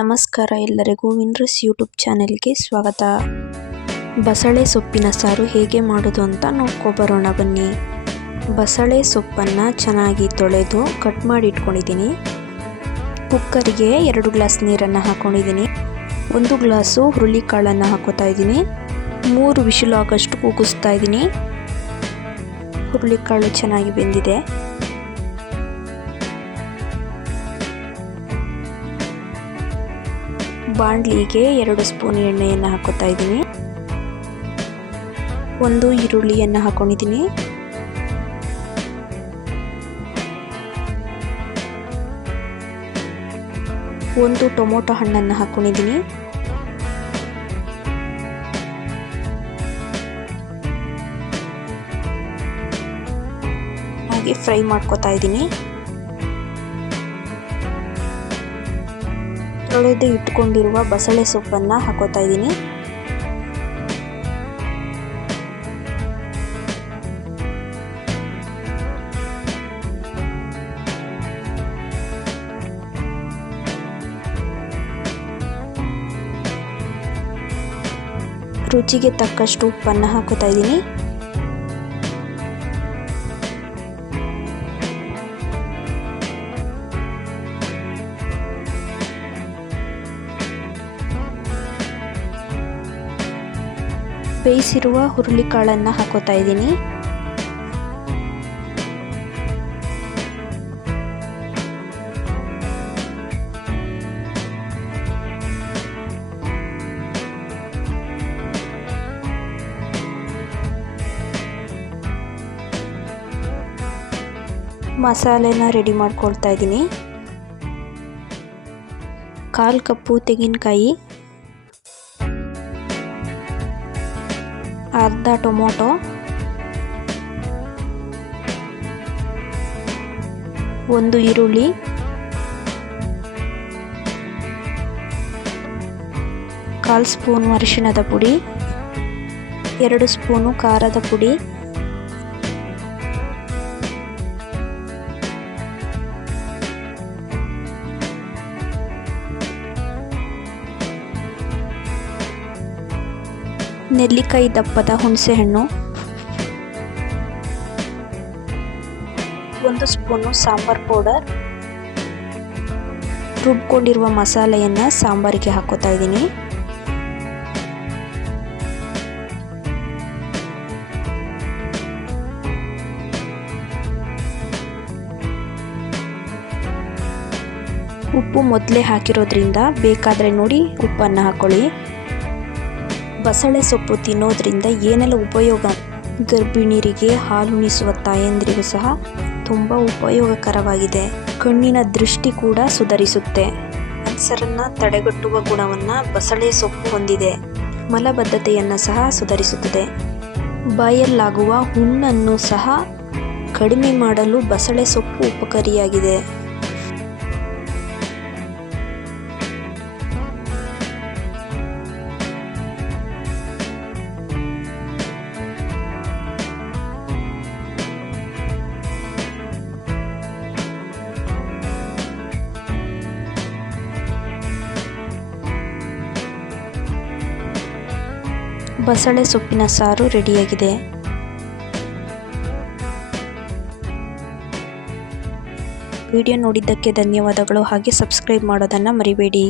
ನಮಸ್ಕಾರ ಎಲ್ಲರಿಗೂ ವಿನ್ರಸ್ ಯೂಟ್ಯೂಬ್ ಚಾನೆಲ್ಗೆ ಸ್ವಾಗತ. ಬಸಳೆ ಸೊಪ್ಪಿನ ಸಾರು ಹೇಗೆ ಮಾಡೋದು ಅಂತ ನೋಡ್ಕೊಬರೋಣ ಬನ್ನಿ. ಬಸಳೆ ಸೊಪ್ಪನ್ನು ಚೆನ್ನಾಗಿ ತೊಳೆದು ಕಟ್ ಮಾಡಿ ಇಟ್ಕೊಂಡಿದ್ದೀನಿ. ಕುಕ್ಕರಿಗೆ ಎರಡು ಗ್ಲಾಸ್ ನೀರನ್ನು ಹಾಕ್ಕೊಂಡಿದ್ದೀನಿ ಒಂದು ಗ್ಲಾಸು ಹುರುಳಿಕಾಳನ್ನು ಹಾಕೋತಾ ಇದ್ದೀನಿ. ಮೂರು ವಿಶಿಲು ಆಗೋಷ್ಟು ಕೂಗಿಸ್ತಾ ಇದ್ದೀನಿ. ಹುರುಳಿಕಾಳು ಚೆನ್ನಾಗಿ ಬೆಂದಿದೆ. ಬಾಣಲಿಗೆ ಎರಡು ಸ್ಪೂನ್ ಎಣ್ಣೆಯನ್ನು ಹಾಕೋತಾ ಇದ್ದೀನಿ. ಒಂದು ಈರುಳ್ಳಿಯನ್ನು ಹಾಕೊಂಡಿದ್ದೀನಿ. ಒಂದು ಟೊಮೊಟೊ ಹಣ್ಣನ್ನು ಹಾಕೊಂಡಿದ್ದೀನಿ. ಹಾಗೆ ಫ್ರೈ ಮಾಡ್ಕೋತಾ ಇದ್ದೀನಿ. ತೊಳೆದು ಇಟ್ಕೊಂಡಿರುವ ಬಸಳೆ ಸೊಪ್ಪನ್ನು ಹಾಕೋತಾ ಇದ್ದೀನಿ. ರುಚಿಗೆ ತಕ್ಕಷ್ಟು ಉಪ್ಪನ್ನು ಹಾಕೋತಾ ಇದ್ದೀನಿ. ಬೇಯಿಸಿರುವ ಹುರುಳಿಕಾಳನ್ನು ಹಾಕೋತಾ ಇದ್ದೀನಿ. ಮಸಾಲೆನ ರೆಡಿ ಮಾಡ್ಕೊಳ್ತಾ ಇದ್ದೀನಿ. ಕಾಲು ಕಪ್ಪು ತೆಂಗಿನಕಾಯಿ. ಅರ್ಧ ಟೊಮೊಟೊ. ಒಂದು ಈರುಳ್ಳಿ. ಕಾಲು ಸ್ಪೂನು ಅರಿಶಿಣದ ಪುಡಿ. ಎರಡು ಸ್ಪೂನು ಖಾರದ ಪುಡಿ. ನೆಲ್ಲಿಕಾಯಿ ದಪ್ಪದ ಹುಣಸೆಹಣ್ಣು ಒಂದು ಸ್ಪೂನು ಸಾಂಬಾರ್ ಪೌಡರ್. ರುಬ್ಕೊಂಡಿರುವ ಮಸಾಲೆಯನ್ನು ಸಾಂಬಾರಿಗೆ ಹಾಕೋತಾ ಇದ್ದೀನಿ. ಉಪ್ಪು ಮೊದಲೇ ಹಾಕಿರೋದ್ರಿಂದ ಬೇಕಾದರೆ ನೋಡಿ ಉಪ್ಪನ್ನು ಹಾಕೊಳ್ಳಿ. ಬಸಳೆ ಸೊಪ್ಪು ತಿನ್ನೋದ್ರಿಂದ ಏನೆಲ್ಲ ಉಪಯೋಗ? ಗರ್ಭಿಣಿಯರಿಗೆ ಹಾಲುಣಿಸುವ ತಾಯಂದಿರಿಗೂ ಸಹ ತುಂಬ ಉಪಯೋಗಕರವಾಗಿದೆ. ಕಣ್ಣಿನ ದೃಷ್ಟಿ ಕೂಡ ಸುಧಾರಿಸುತ್ತೆ. ಕ್ಯಾನ್ಸರನ್ನು ತಡೆಗಟ್ಟುವ ಗುಣವನ್ನು ಬಸಳೆ ಸೊಪ್ಪು ಹೊಂದಿದೆ. ಮಲಬದ್ಧತೆಯನ್ನು ಸಹ ಸುಧಾರಿಸುತ್ತದೆ. ಬಾಯಲ್ಲಾಗುವ ಹುಣ್ಣನ್ನು ಸಹ ಕಡಿಮೆ ಮಾಡಲು ಬಸಳೆ ಸೊಪ್ಪು ಉಪಕಾರಿಯಾಗಿದೆ. ಬಸಳೆ ಸೊಪ್ಪಿನ ಸಾರು ರೆಡಿಯಾಗಿದೆ. ವಿಡಿಯೋ ನೋಡಿದ್ದಕ್ಕೆ ಧನ್ಯವಾದಗಳು. ಹಾಗೆ ಸಬ್ಸ್ಕ್ರೈಬ್ ಮಾಡೋದನ್ನು ಮರಿಬೇಡಿ.